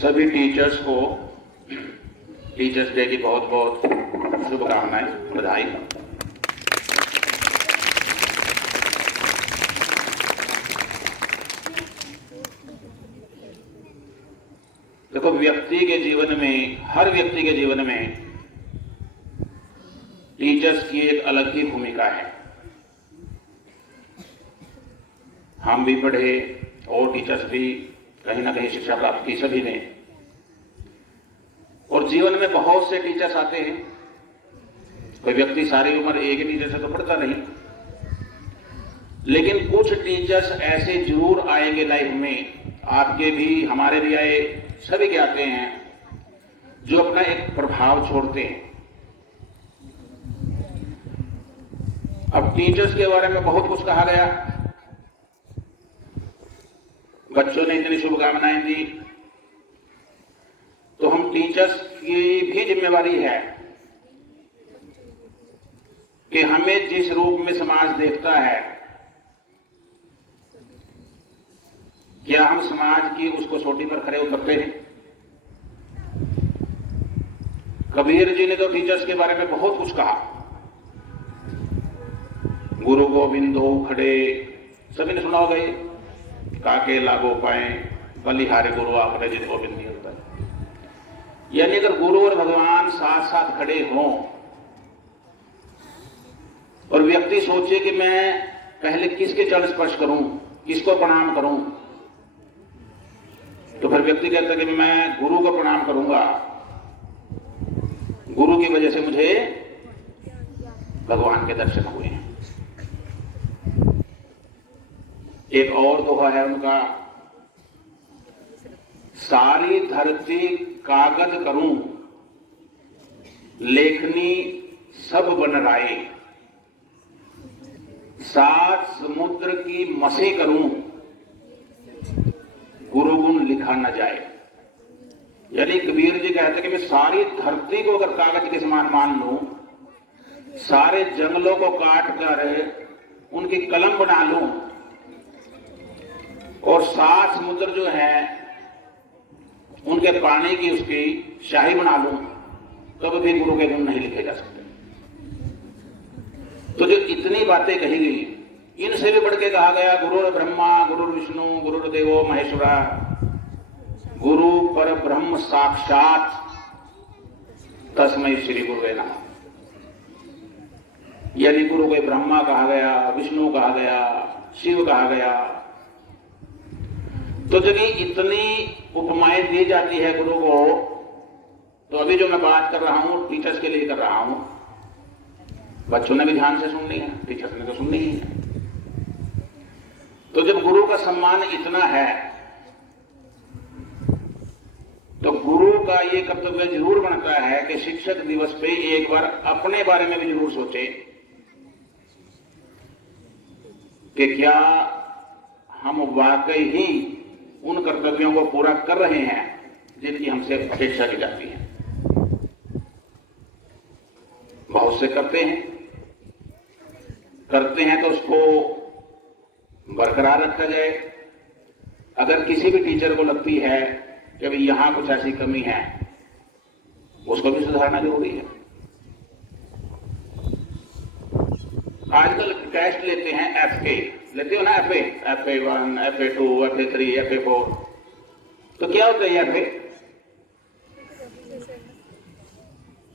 सभी टीचर्स को teachers day की बहुत बहुत शुभकामनाएं, बधाई। देखो, व्यक्ति के जीवन में, हर व्यक्ति के जीवन में टीचर्स की एक अलग ही भूमिका है। हम भी पढ़े और टीचर्स भी कहीं ना कहीं शिक्षा प्राप्त की, सभी ने। और जीवन में बहुत से टीचर्स आते हैं। कोई व्यक्ति सारी उम्र एक ही टीचर से तो पढ़ता नहीं, लेकिन कुछ टीचर्स ऐसे जरूर आएंगे लाइफ में, आपके भी, हमारे भी आए, सभी के आते हैं, जो अपना एक प्रभाव छोड़ते हैं। अब टीचर्स के बारे में बहुत कुछ कहा गया, बच्चों ने इतनी शुभकामनाएं दी, तो हम टीचर्स की भी जिम्मेवारी है कि हमें जिस रूप में समाज देखता है, क्या हम समाज की उसको सोटी पर खड़े उतरते हैं। कबीर जी ने तो टीचर्स के बारे में बहुत कुछ कहा। गुरु गोविंदो खड़े, सभी ने सुना होगा ये, काके लागो पाए बलिहारे गुरु आपने जित गोविंद नहीं होता। यानी अगर गुरु और भगवान साथ साथ खड़े हों और व्यक्ति सोचे कि मैं पहले किसके चरण स्पर्श करूं, किसको प्रणाम करूं, तो फिर व्यक्ति कहता है कि मैं गुरु को प्रणाम करूंगा, गुरु की वजह से मुझे भगवान के दर्शन हुए हैं। एक और दोहा है उनका, सारी धरती कागज करूं, लेखनी सब बन राए, सात समुद्र की मसे करूं, गुरु गुण लिखा न जाए। यानी कबीर जी कहते हैं कि मैं सारी धरती को अगर कागज के समान मान लूं, सारे जंगलों को काट कर उनकी कलम बना लूं, और सात समुद्र जो है उनके पानी की उसकी शाही बना लूं, तब भी गुरु के गुण नहीं लिखे जा सकते। तो जो इतनी बातें कही गई, इनसे भी बढ़ के कहा गया, गुरुर ब्रह्मा गुरुर विष्णु गुरुर देवो महेश्वरा, गुरु पर ब्रह्म साक्षात तस्मै श्री गुरुवे नमः। यानी गुरु को ब्रह्मा कहा गया, विष्णु कहा गया, शिव कहा गया। तो जब इतनी उपमाएं दी जाती है गुरु को, तो अभी जो मैं बात कर रहा हूं टीचर्स के लिए कर रहा हूं, बच्चों ने भी ध्यान से सुननी है, टीचर्स ने तो सुननी ही है। तो जब गुरु का सम्मान इतना है, तो गुरु का ये कर्तव्य जरूर बनता है कि शिक्षक दिवस पे एक बार अपने बारे में भी जरूर सोचे कि क्या हम वाकई ही उन कर्तव्यों को पूरा कर रहे हैं जिनकी हमसे अपेक्षा की जाती है। बहुत से करते हैं तो उसको बरकरार रखा जाए। अगर किसी भी टीचर को लगती है कि अभी यहां कुछ ऐसी कमी है, उसको भी सुधारना जरूरी है। आजकल टेस्ट लेते हैं, FA लेते हो ना, FA1, FA2, FA3, FA4। तो क्या होता है FA?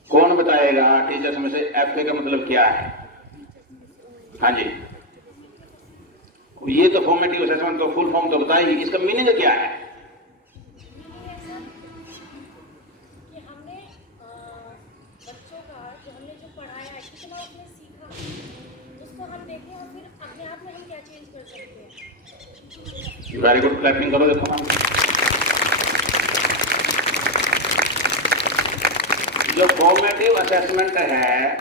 कौन बताएगा टीचर्स में से FA का मतलब क्या है? हाँ जी, ये तो फॉर्मेटिव असेसमेंट का फुल फॉर्म तो बताइए, इसका मीनिंग क्या है? वेरी गुड, क्लैपिंग करो। देखो ना, जो फॉर्मेटिव असेसमेंट है,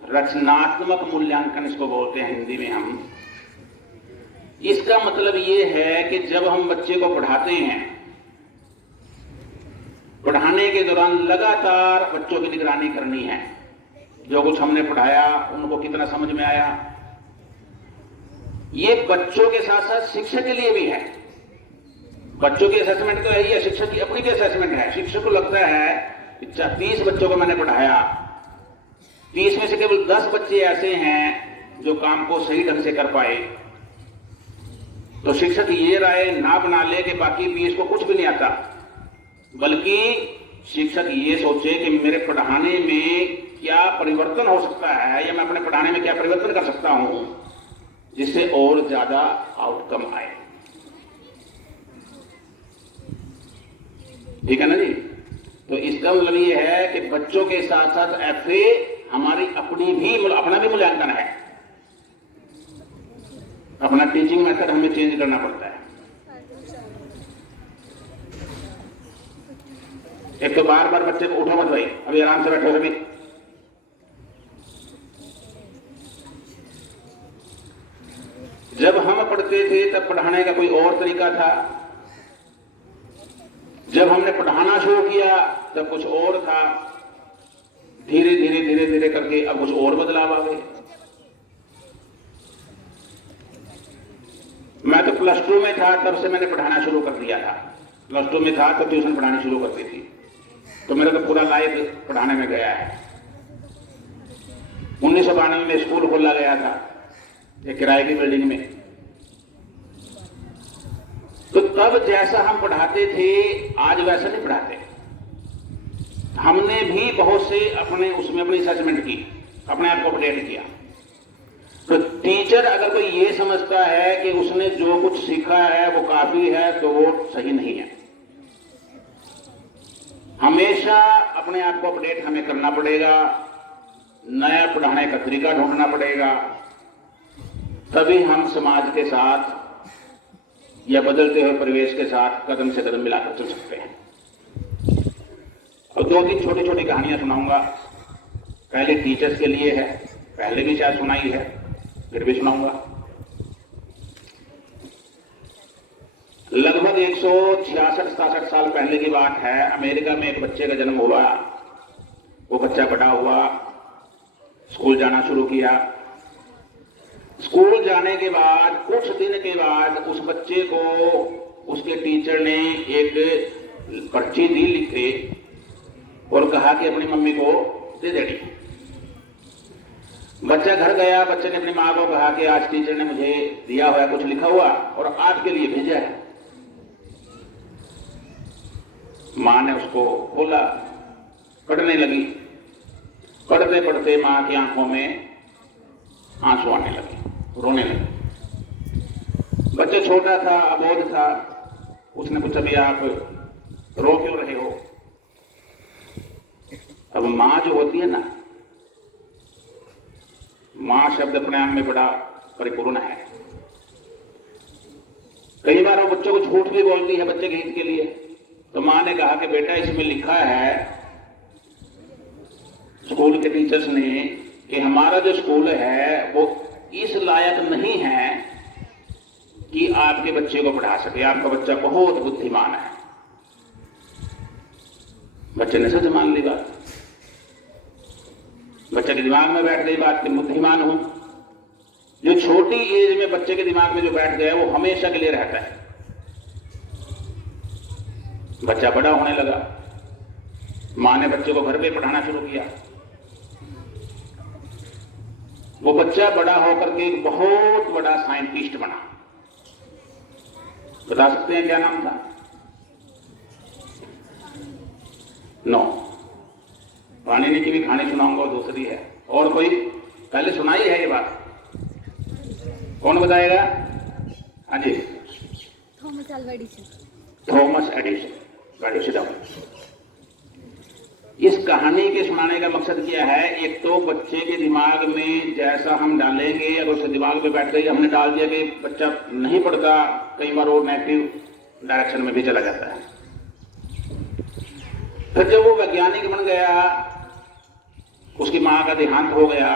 रचनात्मक मूल्यांकन इसको बोलते हैं हिंदी में हम। इसका मतलब ये है कि जब हम बच्चे को पढ़ाते हैं, पढ़ाने के दौरान लगातार बच्चों की निगरानी करनी है। जो कुछ हमने पढ़ाया उनको कितना समझ में आया, ये बच्चों के साथ साथ शिक्षक के लिए भी है। बच्चों की असेसमेंट तो है ही है, शिक्षक की अपनी भी असेसमेंट है। शिक्षक को लगता है कि 30 बच्चों को मैंने पढ़ाया, 30 में से केवल 10 बच्चे ऐसे हैं जो काम को सही ढंग से कर पाए, तो शिक्षक ये राय ना बना ले कि बाकी 20 को कुछ भी नहीं आता, बल्कि शिक्षक ये सोचे कि मेरे पढ़ाने में क्या परिवर्तन हो सकता है, या मैं अपने पढ़ाने में क्या परिवर्तन कर सकता हूं जिससे और ज्यादा आउटकम आए। ठीक है ना जी। तो इसका मतलब ये है कि बच्चों के साथ साथ ऐसे हमारी अपना भी मूल्यांकन है, अपना टीचिंग मेथड हमें चेंज करना पड़ता है। एक तो बार बार बच्चे को उठो मत भाई, अभी आराम से बैठो सभी। जब हम पढ़ते थे तब पढ़ाने का कोई और तरीका था, जब हमने पढ़ाना शुरू किया तब कुछ और था, धीरे धीरे धीरे धीरे करके अब कुछ और बदलाव आ गए। मैं तो +2 में था तब से मैंने पढ़ाना शुरू कर दिया था। +2 में था तो ट्यूशन पढ़ानी शुरू कर दी थी, तो मेरा तो पूरा लाइफ पढ़ाने में गया है। 1992 में स्कूल खोला गया था एक किराए की बिल्डिंग में, तो तब जैसा हम पढ़ाते थे आज वैसा नहीं पढ़ाते। हमने भी बहुत से उसमें अपनी असेसमेंट की, अपने आप को अपडेट किया। तो टीचर अगर कोई ये समझता है कि उसने जो कुछ सीखा है वो काफी है, तो वो सही नहीं है। हमेशा अपने आप को अपडेट हमें करना पड़ेगा, नया पढ़ाने का तरीका ढूंढना पड़ेगा, तभी हम समाज के साथ या बदलते हुए परिवेश के साथ कदम से कदम मिलाकर चल सकते हैं। और 2-3 छोटी छोटी कहानियां सुनाऊंगा। पहले टीचर्स के लिए है, पहले भी शायद सुनाई है, फिर भी सुनाऊंगा। लगभग 166-67 साल पहले की बात है। अमेरिका में एक बच्चे का जन्म हुआ। वो बच्चा बड़ा हुआ, स्कूल जाना शुरू किया। स्कूल जाने के बाद कुछ दिन के बाद उस बच्चे को उसके टीचर ने एक पर्ची दी लिख के और कहा कि अपनी मम्मी को दे देनी। बच्चा घर गया, बच्चे ने अपनी माँ को कहा कि आज टीचर ने मुझे दिया हुआ कुछ लिखा हुआ और आपके लिए भेजा है। माँ ने उसको बोला, पढ़ने लगी। पढ़ते पढ़ते माँ की आंखों में आंसू आने लगे, रोने लगे। बच्चा छोटा था, अबोध था। उसने पूछा, भी आप रो क्यों रहे हो? अब माँ जो होती है ना, माँ शब्द अपने आप में बड़ा परिपूर्ण है। कई बार वो बच्चों को झूठ भी बोलती है बच्चे के हित के लिए। तो माँ ने कहा कि बेटा इसमें लिखा है स्कूल के टीचर्स ने कि हमारा जो स्कूल है वो इस लायक नहीं है कि आपके बच्चे को पढ़ा सके। आपका बच्चा बहुत बुद्धिमान है। बच्चे ने सच मान ली बात। बच्चे के दिमाग में बैठ गई बात कि बुद्धिमान हूं। जो छोटी एज में बच्चे के दिमाग में जो बैठ गया वो हमेशा के लिए रहता है। बच्चा बड़ा होने लगा। मां ने बच्चे को घर पे पढ़ाना शुरू किया। वो बच्चा बड़ा होकर के एक बहुत बड़ा साइंटिस्ट बना। बता सकते हैं क्या नाम था? नो। पाणिनि की भी कहानी सुनाऊंगा और दूसरी है। और कोई पहले सुनाई है ये बात? कौन बताएगा? हाँ जी, Thomas Alva Edison. Thomas Edison. इस कहानी के सुनाने का मकसद क्या है? एक तो बच्चे के दिमाग में जैसा हम डालेंगे, अगर उसके दिमाग में बैठ गई, हमने डाल दिया कि बच्चा नहीं पढ़ता, कई बार वो नेगेटिव डायरेक्शन में भी चला जाता है। फिर जब वो वैज्ञानिक बन गया, उसकी मां का देहांत हो गया।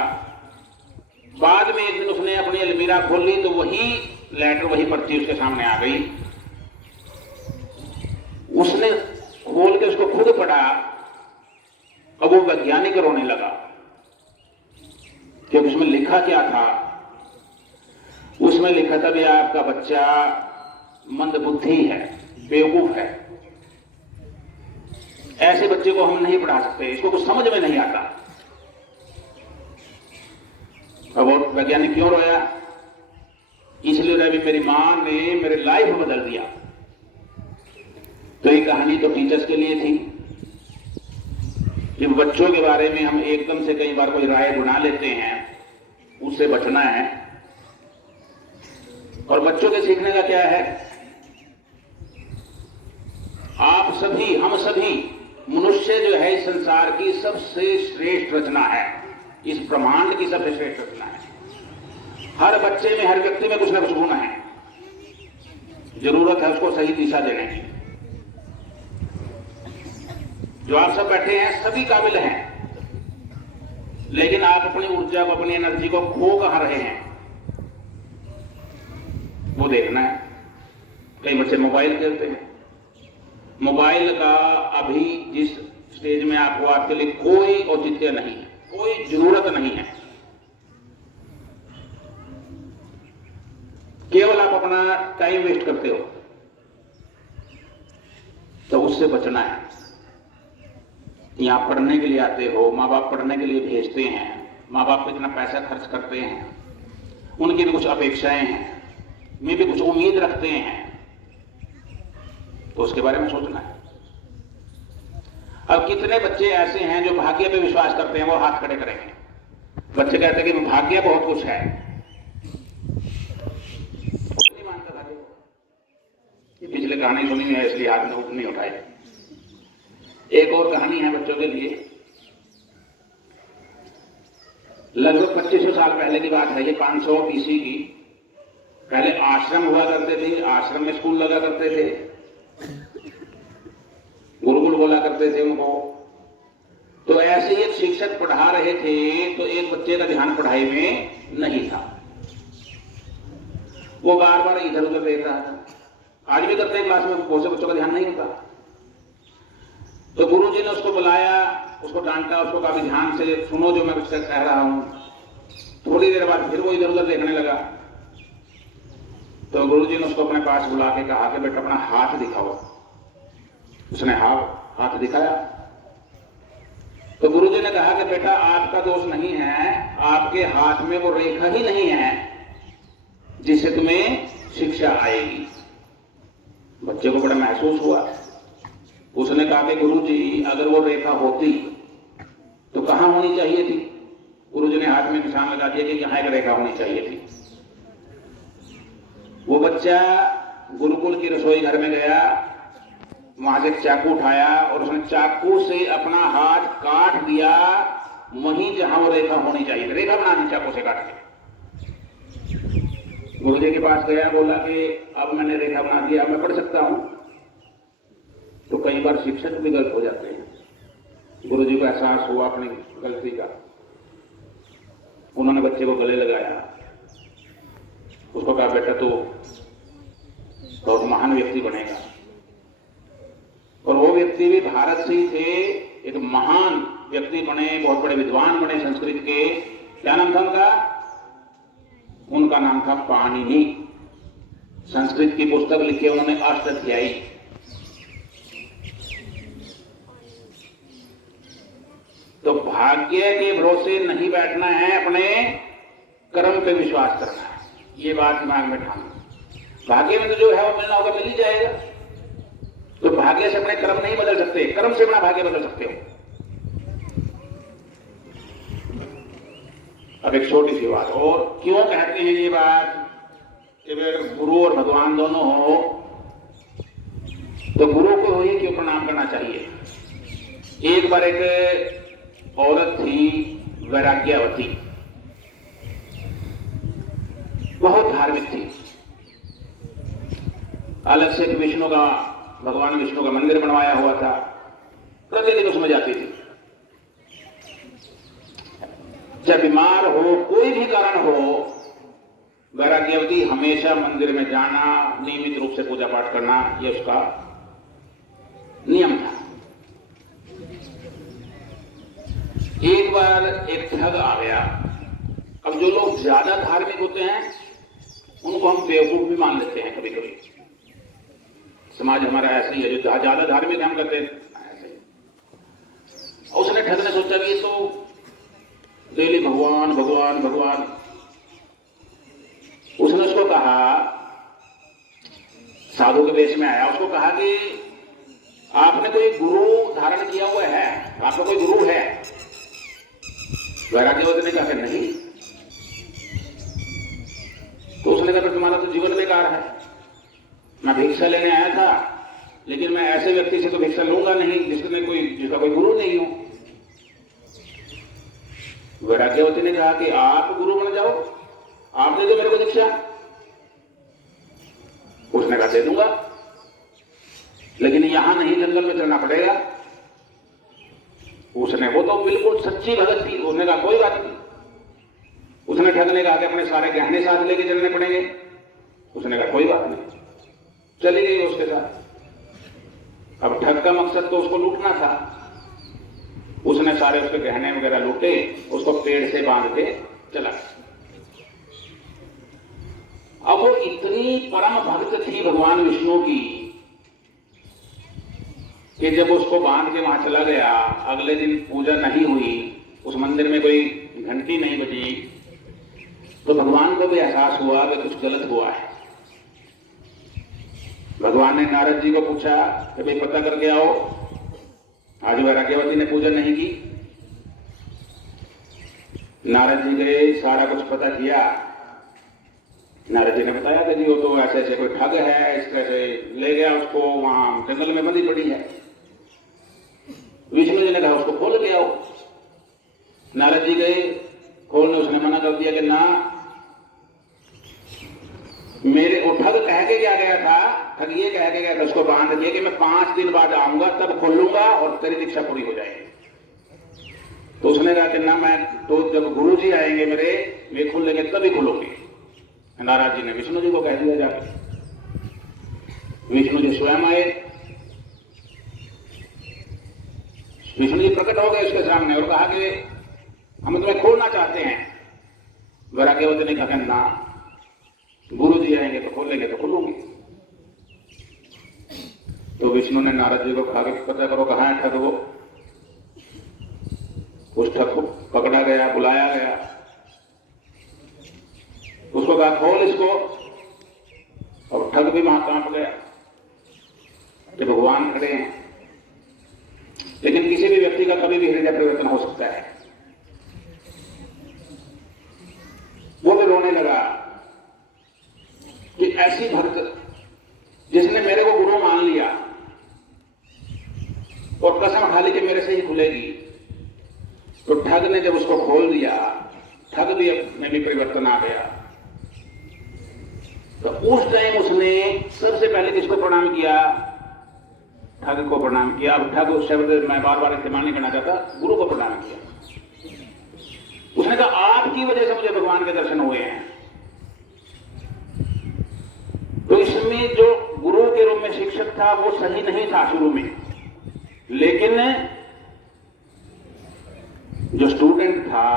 बाद में एक दिन उसने अपनी अलमीरा खोली तो वही लेटर, वही पर्ची उसके सामने आ गई। उसने खोल के उसको खुद पढ़ा। अब वो वैज्ञानिक रोने लगा क्योंकि उसमें लिखा क्या था? उसमें लिखा था भी आपका बच्चा मंदबुद्धि है, बेवकूफ है, ऐसे बच्चे को हम नहीं पढ़ा सकते, इसको कुछ समझ में नहीं आता। और वो वैज्ञानिक क्यों रोया? इसलिए रवि मेरी मां ने मेरी लाइफ बदल दिया। तो ये कहानी तो टीचर्स के लिए थी। जब बच्चों के बारे में हम एकदम से कई बार कोई राय बना लेते हैं, उससे बचना है। और बच्चों के सीखने का क्या है? आप सभी, हम सभी मनुष्य जो है इस संसार की सबसे श्रेष्ठ रचना है, इस ब्रह्मांड की सबसे श्रेष्ठ रचना है। हर बच्चे में, हर व्यक्ति में कुछ ना कुछ गुण है, जरूरत है उसको सही दिशा देने की। जो आप सब बैठे हैं सभी काबिल हैं, लेकिन आप अपनी ऊर्जा को, अपनी एनर्जी को खो कहां रहे हैं, वो देखना है। कई बच्चे मोबाइल खेलते हैं। मोबाइल का अभी जिस स्टेज में आप हो, आपके लिए कोई औचित्य नहीं है, कोई जरूरत नहीं है। केवल आप अपना टाइम वेस्ट करते हो, तो उससे बचना है। यहां पढ़ने के लिए आते हो, माँ बाप पढ़ने के लिए भेजते हैं, माँ बाप को इतना पैसा खर्च करते हैं, उनकी भी कुछ अपेक्षाएं हैं, में भी कुछ उम्मीद रखते हैं, तो उसके बारे में सोचना है। अब कितने बच्चे ऐसे हैं जो भाग्य पे विश्वास करते हैं, वो हाथ खड़े करेंगे। बच्चे कहते हैं कि भाग्य बहुत कुछ है, नहीं मानता भाग्य को। ये पिछले कहानी सुनी है इसलिए हाथ में नहीं उठाए। एक और कहानी है बच्चों के लिए, लगभग 2500 साल पहले की बात है, ये 500 BC की। पहले आश्रम हुआ करते थे, आश्रम में स्कूल लगा करते थे, गुरुकुल बोला करते थे उनको। तो ऐसे ही एक शिक्षक पढ़ा रहे थे, तो एक बच्चे का ध्यान पढ़ाई में नहीं था, वो बार बार इधर उधर देख रहा था। आज भी करते हैं क्लास में, बहुत से बच्चों का ध्यान नहीं होता। तो गुरुजी ने उसको बुलाया, उसको डांटा, उसको कहा ध्यान से सुनो जो मैं कुछ कह रहा हूं। थोड़ी देर बाद फिर वो इधर उधर देखने लगा। तो गुरुजी ने उसको अपने पास बुला के कहा कि बेटा अपना हाथ दिखाओ। उसने हाथ दिखाया। तो गुरुजी ने कहा कि बेटा आपका दोष नहीं है, आपके हाथ में वो रेखा ही नहीं है जिससे तुम्हें शिक्षा आएगी। बच्चे को बड़ा महसूस हुआ। उसने कहा कि गुरुजी अगर वो रेखा होती तो कहां होनी चाहिए थी? गुरुजी ने हाथ में निशान लगा दिया कि यहां एक रेखा होनी चाहिए थी। वो बच्चा गुरुकुल की रसोई घर में गया, वहां से चाकू उठाया और उसने चाकू से अपना हाथ काट दिया वहीं जहां वो रेखा होनी चाहिए, रेखा बना दी चाकू से काट के। गुरुजी के पास गया, बोला कि अब मैंने रेखा बना दिया, मैं पढ़ सकता हूं। तो कई बार शिक्षक भी गलत हो जाते हैं। गुरुजी को एहसास हुआ अपनी गलती का। उन्होंने बच्चे को गले लगाया, उसको कहा बेटा तो बहुत महान व्यक्ति बनेगा। और वो व्यक्ति भी भारत से ही थे, एक महान व्यक्ति बने, बहुत बड़े विद्वान बने संस्कृत के। क्या नाम था उनका? उनका नाम था पाणिनि। संस्कृत की पुस्तक लिखी उन्होंने अष्टाध्यायी। तो भाग्य के भरोसे नहीं बैठना है, अपने कर्म पे विश्वास करना है। ये बात दिमाग में ठानो। भाग्य में तो जो है वो मिलना होगा, मिल ही जाएगा। तो भाग्य से अपने कर्म नहीं बदल सकते, कर्म से अपना भाग्य बदल सकते हो। अब एक छोटी सी बात और, क्यों कहते हैं ये बात कि अगर गुरु और भगवान दोनों हो तो गुरु को ही क्यों प्रणाम करना चाहिए? एक बार एक औरत थी वैराग्यवती, बहुत धार्मिक थी। अलग से विष्णु का, भगवान विष्णु का मंदिर बनवाया हुआ था, प्रतिदिन उसमें जाती थी। जब बीमार हो, कोई भी कारण हो, वैराग्यवती हमेशा मंदिर में जाना, नियमित रूप से पूजा पाठ करना, यह उसका नियम था। एक बार एक ठग आ गया। अब जो लोग ज्यादा धार्मिक होते हैं उनको हम बेवकूफ भी मान लेते हैं कभी कभी। समाज हमारा ऐसा ही है, जो ज्यादा धार्मिक हम करते हैं ऐसे ही। उसने ठग ने सोचा कि ये तो डेली भगवान भगवान भगवान। उसने उसको कहा, साधु के वेश में आया, उसको कहा कि आपने कोई गुरु धारण किया हुआ है, आपका कोई गुरु है? वैराग्यवती ने कहा नहीं। तो उसने कहा तुम्हारा तो जीवन बेकार है, मैं भिक्षा लेने आया था, लेकिन मैं ऐसे व्यक्ति से तो भिक्षा लूंगा नहीं जिसका कोई गुरु नहीं हो। वैराग्यवती ने कहा कि आप गुरु बन जाओ, आप दे दो मेरे को दीक्षा। उसने कहा दे दूंगा, लेकिन यहां नहीं, जंगल में चलना पड़ेगा। उसने, वो तो बिल्कुल सच्ची भगत थी, उसने कहा कोई बात नहीं। उसने ठग ने कहा कि अपने सारे गहने साथ लेके चलने पड़ेंगे। उसने कहा कोई बात नहीं, चली गई उसके साथ। अब ठग का मकसद तो उसको लूटना था। उसने सारे उसके गहने वगैरह लूटे, उसको पेड़ से बांध के चला। अब वो इतनी परम भक्त थी भगवान विष्णु की कि जब उसको बांध के वहां चला गया, अगले दिन पूजा नहीं हुई, उस मंदिर में कोई घंटी नहीं बजी, तो भगवान को भी एहसास हुआ कि कुछ गलत हुआ है। भगवान ने नारद जी को पूछा कि भाई पता करके आओ, आज वैराग्यवती ने पूजा नहीं की। नारद जी गए, सारा कुछ पता किया। नारद जी ने बताया कि जी वो तो ऐसे ऐसे कोई ठग है, इस तरह से ले गया उसको, वहां जंगल में बंदी पड़ी है। विष्णु जी ने कहा उसको खोल के आओ। नारद जी गए, खोलने, उसने मना कर दिया कि ना, मेरे वो ठग कह के क्या गया था, ठग ये कह के गया था, उसको बांध दिया कि मैं 5 दिन बाद आऊंगा, तब खोलूंगा और तेरी दीक्षा पूरी हो जाएगी। तो उसने कहा कि ना, मैं तो जब गुरु जी आएंगे मेरे, वे खुलेंगे तभी खुलूंगी। नारद जी ने विष्णु जी को कह दिया जाके। विष्णु जी स्वयं आए, विष्णु जी प्रकट हो गए उसके सामने और कहा कि हम तुम्हें खोलना चाहते हैं। वैराग्यवती ने कहा ना, गुरु जी आएंगे तो खोलेंगे तो खुलूंगी। तो विष्णु ने नारद जी को कहा कि पता करो कहां है ठग वो। उस ठग को पकड़ा गया, बुलाया गया, उसको कहा खोल इसको, और ठग भी वहां कांप गया कि भगवान खड़े हैं। लेकिन किसी भी व्यक्ति का कभी भी हृदय परिवर्तन हो सकता है। वो भी रोने लगा कि ऐसी भक्त जिसने मेरे को गुरु मान लिया और कसम खा ली कि मेरे से ही खुलेगी, तो ठग ने जब उसको खोल दिया, ठग भी में भी परिवर्तन आ गया। तो उस टाइम उसने सबसे पहले किसको प्रणाम किया? ठग को प्रणाम किया। अब ठग उस शब्द मैं बार बार इस्तेमाल नहीं करना चाहता, गुरु को प्रणाम किया। उसने कहा आपकी वजह से मुझे भगवान के दर्शन हुए हैं। तो इसमें जो गुरु के रूप में शिक्षक था वो सही नहीं था शुरू में, लेकिन जो स्टूडेंट था,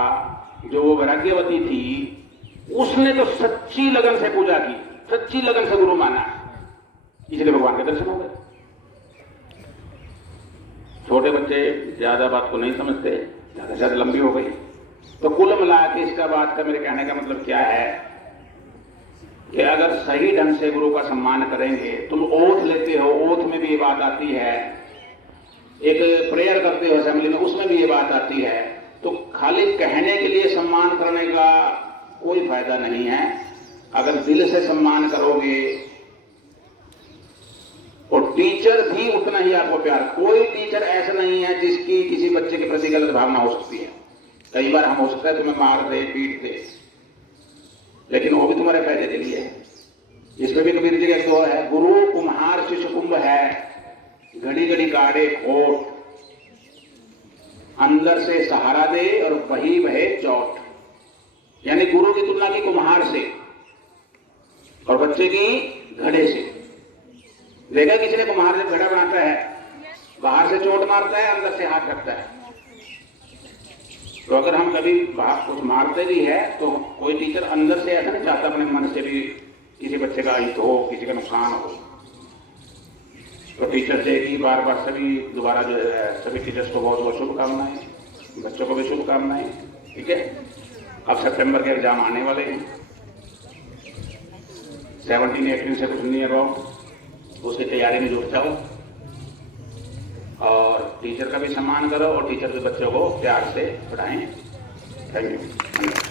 जो वो वैराग्यवती थी, उसने तो सच्ची लगन से पूजा की, सच्ची लगन से गुरु माना, इसलिए भगवान के दर्शन हो गए। छोटे बच्चे ज्यादा बात को नहीं समझते, ज्यादा से ज्यादा लंबी हो गई। तो कुल मिला के इसका बात का मेरे कहने का मतलब क्या है कि अगर सही ढंग से गुरु का सम्मान करेंगे, तुम ओथ लेते हो, ओथ में भी ये बात आती है, एक प्रेयर करते हो असेंबली में, उसमें भी ये बात आती है। तो खाली कहने के लिए सम्मान करने का कोई फायदा नहीं है। अगर दिल से सम्मान करोगे, और टीचर भी उतना ही आपको प्यार, कोई टीचर ऐसा नहीं है जिसकी किसी बच्चे के प्रति गलत भावना हो सकती है। कई बार हम हो सकता है तुम्हें मार दे, पीट दे, लेकिन वो भी तुम्हारे फायदे के लिए है। इसमें भी कबीर जी का दोहा है, गुरु कुम्हार शिष्य कुंभ है, घड़ी घड़ी काढ़े खोट, अंदर से सहारा दे और वही बहे चौट। यानी गुरु की तुलना की कुम्हार से और बच्चे की घड़े से। देखा किसी ने कुम्हार से घड़ा बनाता है, बाहर से चोट मारता है, अंदर से हाथ रखता है। तो अगर हम कभी बाहर कुछ मारते भी है तो कोई टीचर अंदर से ऐसा नहीं चाहता अपने मन से भी किसी बच्चे का हित हो, किसी का नुकसान हो। तो टीचर्स डे की बार बार सभी दोबारा जो है सभी टीचर्स को बहुत बहुत शुभकामनाएं, बच्चों को भी शुभकामनाएं। ठीक है, अब सितंबर के एग्जाम आने वाले हैं 17-18 से कुछ नहीं अबाउट, उसकी तैयारी में जुट जाओ और टीचर का भी सम्मान करो और टीचर के बच्चों को प्यार से पढ़ाएं। Thank you.